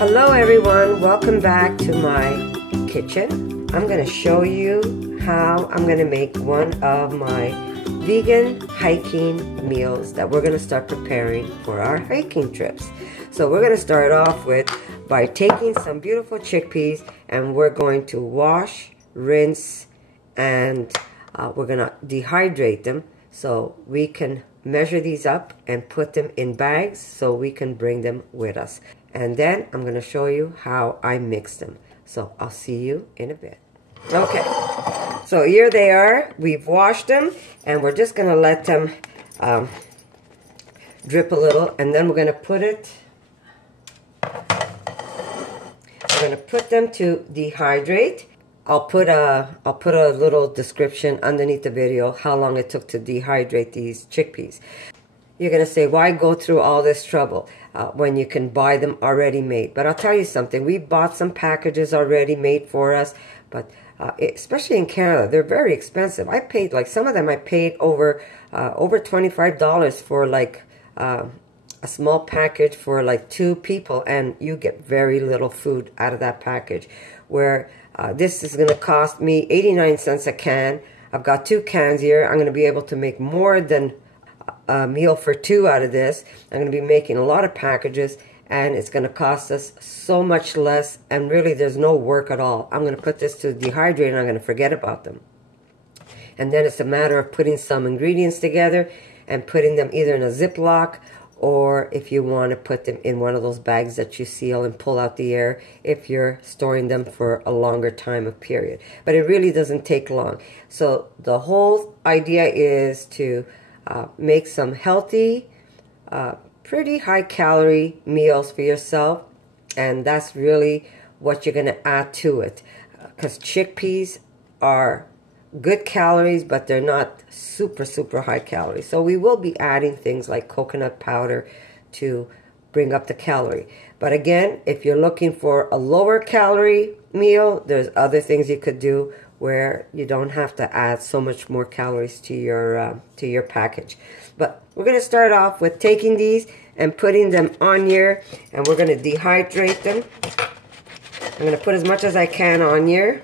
Hello everyone, welcome back to my kitchen. I'm going to show you how I'm going to make one of my vegan hiking meals that we're going to start preparing for our hiking trips. So we're going to start off by taking some beautiful chickpeas, and we're going to wash, rinse, and we're going to dehydrate them so we can measure these up and put them in bags so we can bring them with us. And then I'm going to show you how I mix them. So I'll see you in a bit. Okay, so here they are. We've washed them, and we're just going to let them drip a little, and then we're going to put them to dehydrate. I'll put a little description underneath the video how long it took to dehydrate these chickpeas. You're going to say, why go through all this trouble when you can buy them already made? But I'll tell you something. We bought some packages already made for us, but especially in Canada, they're very expensive. I paid, like some of them, I paid over $25 for like a small package for like 2 people, and you get very little food out of that package. Where this is going to cost me 89 cents a can. I've got 2 cans here. I'm going to be able to make more than a meal for 2 out of this. I'm going to be making a lot of packages, and it's going to cost us so much less, and really there's no work at all. I'm going to put this to dehydrate, and I'm going to forget about them. And then it's a matter of putting some ingredients together and putting them either in a Ziploc, or if you want to put them in one of those bags that you seal and pull out the air if you're storing them for a longer time of period. But it really doesn't take long. So the whole idea is to make some healthy, pretty high-calorie meals for yourself, and that's really what you're going to add to it. Because chickpeas are good calories, but they're not super high calories. So we will be adding things like coconut powder to bring up the calorie. But again, if you're looking for a lower calorie meal, there's other things you could do where you don't have to add so much more calories to your package. But we're going to start off with taking these and putting them on here, and we're going to dehydrate them. I'm going to put as much as I can on here.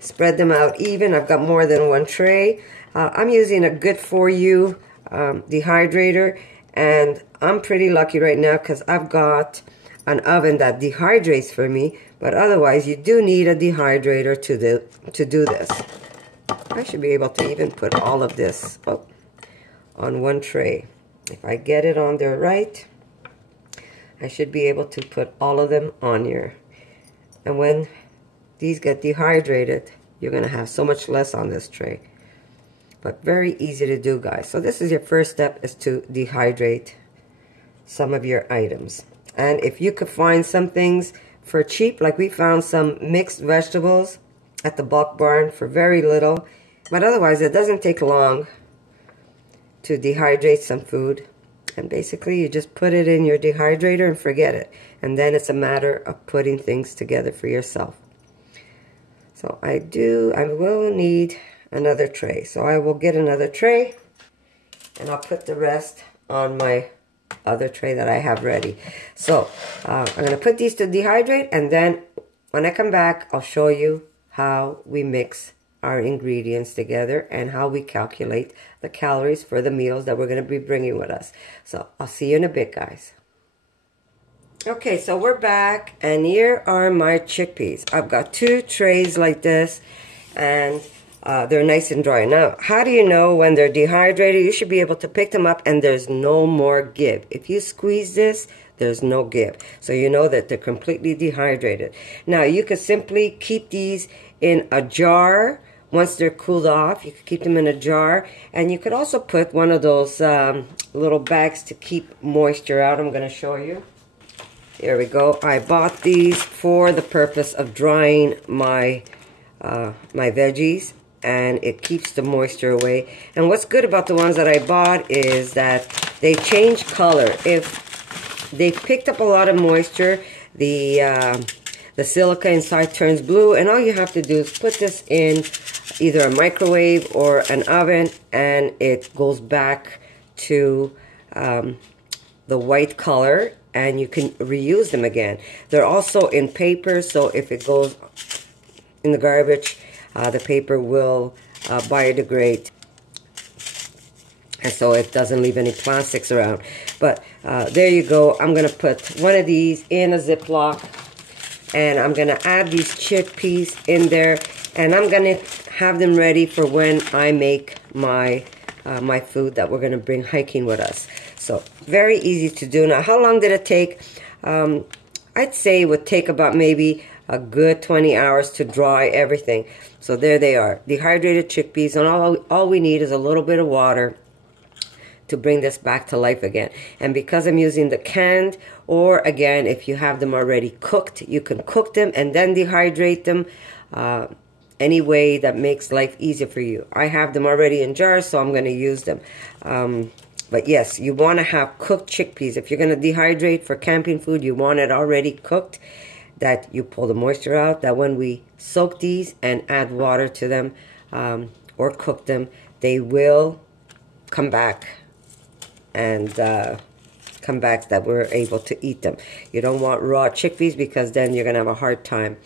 Spread them out even. I've got more than 1 tray. I'm using a Good For You dehydrator, and I'm pretty lucky right now because I've got an oven that dehydrates for me, but otherwise you do need a dehydrator to do this. I should be able to even put all of this on 1 tray. If I get it on there right, I should be able to put all of them on here. And when these get dehydrated, you're going to have so much less on this tray. But very easy to do, guys. So this is your first step, is to dehydrate some of your items. And if you could find some things for cheap, like we found some mixed vegetables at the bulk barn for very little. But otherwise, it doesn't take long to dehydrate some food. And basically, you just put it in your dehydrator and forget it. And then it's a matter of putting things together for yourself. So I will need another tray. So I will get another tray, and I'll put the rest on my other tray that I have ready. So I'm going to put these to dehydrate, and then when I come back, I'll show you how we mix our ingredients together and how we calculate the calories for the meals that we're going to be bringing with us. So I'll see you in a bit, guys. Okay, so we're back, and here are my chickpeas. I've got 2 trays like this, and they're nice and dry. Now, how do you know when they're dehydrated? You should be able to pick them up, and there's no more give. If you squeeze this, there's no give. So you know that they're completely dehydrated. Now, you could simply keep these in a jar. Once they're cooled off, you could keep them in a jar, and you could also put one of those little bags to keep moisture out. I'm going to show you. Here we go. I bought these for the purpose of drying my my veggies, and it keeps the moisture away. And what's good about the ones that I bought is that they change color. If they picked up a lot of moisture, the silica inside turns blue, and all you have to do is put this in either a microwave or an oven, and it goes back to the white color, and you can reuse them again. They're also in paper, so if it goes in the garbage, the paper will biodegrade, and so it doesn't leave any plastics around. But there you go. I'm going to put one of these in a Ziploc, and I'm going to add these chickpeas in there, and I'm going to have them ready for when I make my my food that we're going to bring hiking with us. So very easy to do. Now, how long did it take? I'd say it would take about maybe a good 20 hours to dry everything. So there they are, dehydrated chickpeas, and all we need is a little bit of water to bring this back to life again. And because I'm using the canned, or again, if you have them already cooked, you can cook them and then dehydrate them. Any way that makes life easier for you. I have them already in jars, so I'm going to use them. But yes, you want to have cooked chickpeas. If you're going to dehydrate for camping food, you want it already cooked, that you pull the moisture out, that when we soak these and add water to them or cook them, they will come back and come back that we're able to eat them. You don't want raw chickpeas because then you're going to have a hard time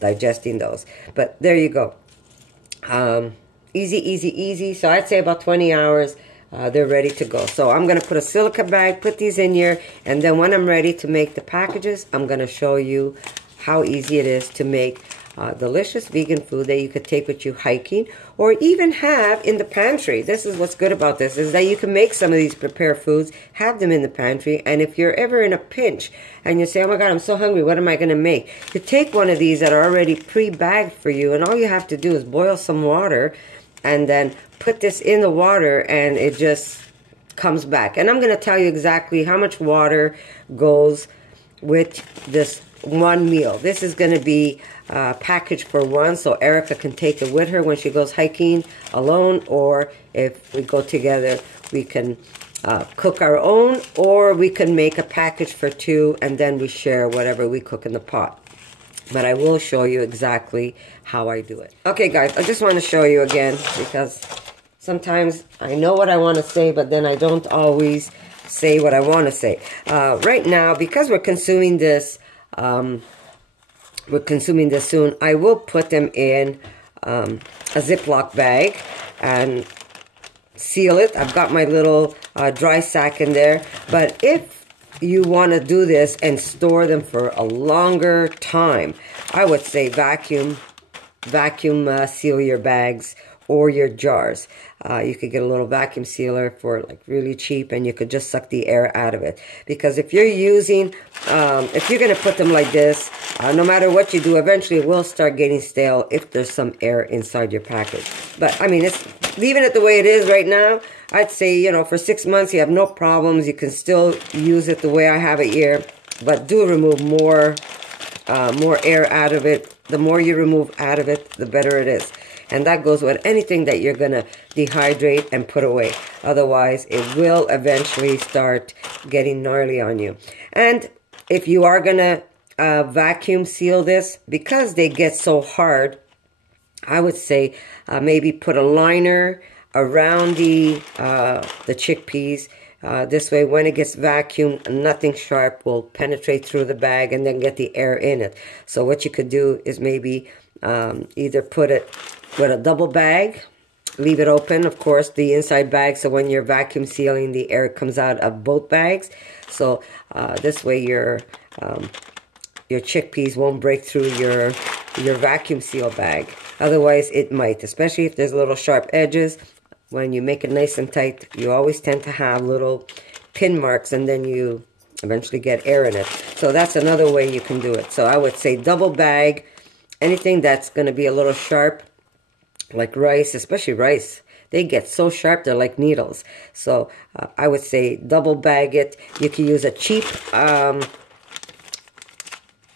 digesting those. But there you go. Easy, easy, easy. So I'd say about 20 hours. They're ready to go. So I'm going to put a silica bag, put these in here, and then when I'm ready to make the packages, I'm going to show you how easy it is to make delicious vegan food that you could take with you hiking or even have in the pantry. This is what's good about this, is that you can make some of these prepared foods, have them in the pantry, and if you're ever in a pinch and you say, oh my God, I'm so hungry, what am I going to make? You take one of these that are already pre-bagged for you, and all you have to do is boil some water and then put this in the water, and it just comes back. And I'm going to tell you exactly how much water goes with this one meal. This is going to be packaged for one, so Erica can take it with her when she goes hiking alone, or if we go together, we can cook our own, or we can make a package for two, and then we share whatever we cook in the pot. But I will show you exactly how I do it. Okay, guys, I just want to show you again, because sometimes I know what I want to say, but then I don't always say what I want to say. Right now, because we're consuming this soon, I will put them in a Ziploc bag and seal it. I've got my little dry sack in there. But if you want to do this and store them for a longer time, I would say vacuum seal your bags or your jars. You could get a little vacuum sealer for like really cheap, and you could just suck the air out of it. Because if you're using, if you're going to put them like this, no matter what you do, eventually it will start getting stale if there's some air inside your package. But I mean, it's leaving it the way it is right now. I'd say, you know, for 6 months you have no problems. You can still use it the way I have it here, but do remove more air out of it. The more you remove out of it, the better it is. And that goes with anything that you're going to dehydrate and put away. Otherwise, it will eventually start getting gnarly on you. And if you are going to vacuum seal this, because they get so hard, I would say maybe put a liner around the chickpeas. This way, when it gets vacuumed, nothing sharp will penetrate through the bag and then get the air in it. So what you could do is maybe either put it with a double bag, leave it open, of course, the inside bag, so when you're vacuum sealing, the air comes out of both bags. So this way your chickpeas won't break through your vacuum seal bag. Otherwise, it might, especially if there's little sharp edges. When you make it nice and tight, you always tend to have little pin marks, and then you eventually get air in it. So that's another way you can do it. So I would say double bag anything that's going to be a little sharp, like rice, especially rice. They get so sharp, they're like needles. So I would say double bag it. You can use a cheap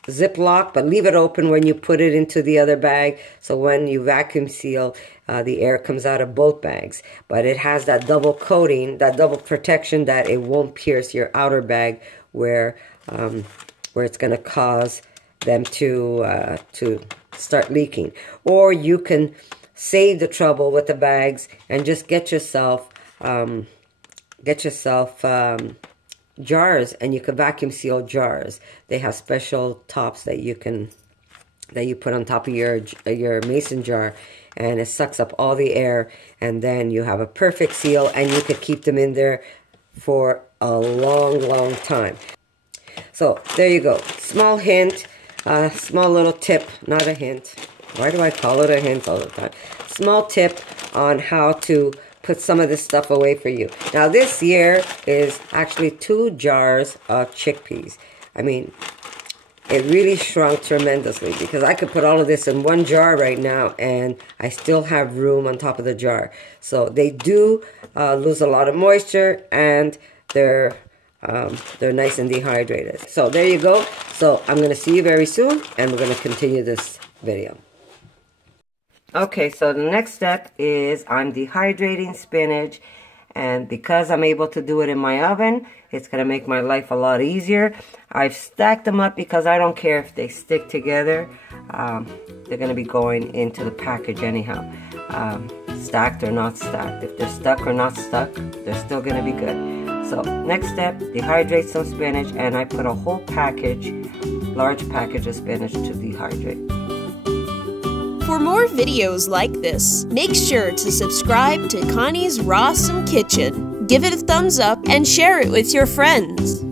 Ziploc, but leave it open when you put it into the other bag. So when you vacuum seal, the air comes out of both bags. But it has that double coating, that double protection, that it won't pierce your outer bag where it's going to cause them to start leaking. Or you can save the trouble with the bags and just get yourself jars, and you can vacuum seal jars. They have special tops that you put on top of your mason jar, and it sucks up all the air, and then you have a perfect seal, and you could keep them in there for a long time. So there you go. Small hint, small little tip, not a hint. Why do I call it a hint all the time? Small tip on how to put some of this stuff away for you. Now this year is actually 2 jars of chickpeas. I mean, it really shrunk tremendously because I could put all of this in one jar right now and I still have room on top of the jar. So they do lose a lot of moisture, and they're nice and dehydrated. So there you go. So I'm going to see you very soon, and we're going to continue this video. Okay, so the next step is I'm dehydrating spinach, and because I'm able to do it in my oven, it's going to make my life a lot easier. I've stacked them up because I don't care if they stick together. They're going to be going into the package anyhow. Stacked or not stacked. If they're stuck or not stuck, they're still going to be good. So next step, dehydrate some spinach, and I put a whole package, large package of spinach to dehydrate. For more videos like this, make sure to subscribe to Connie's RAWsome Kitchen, give it a thumbs up, and share it with your friends.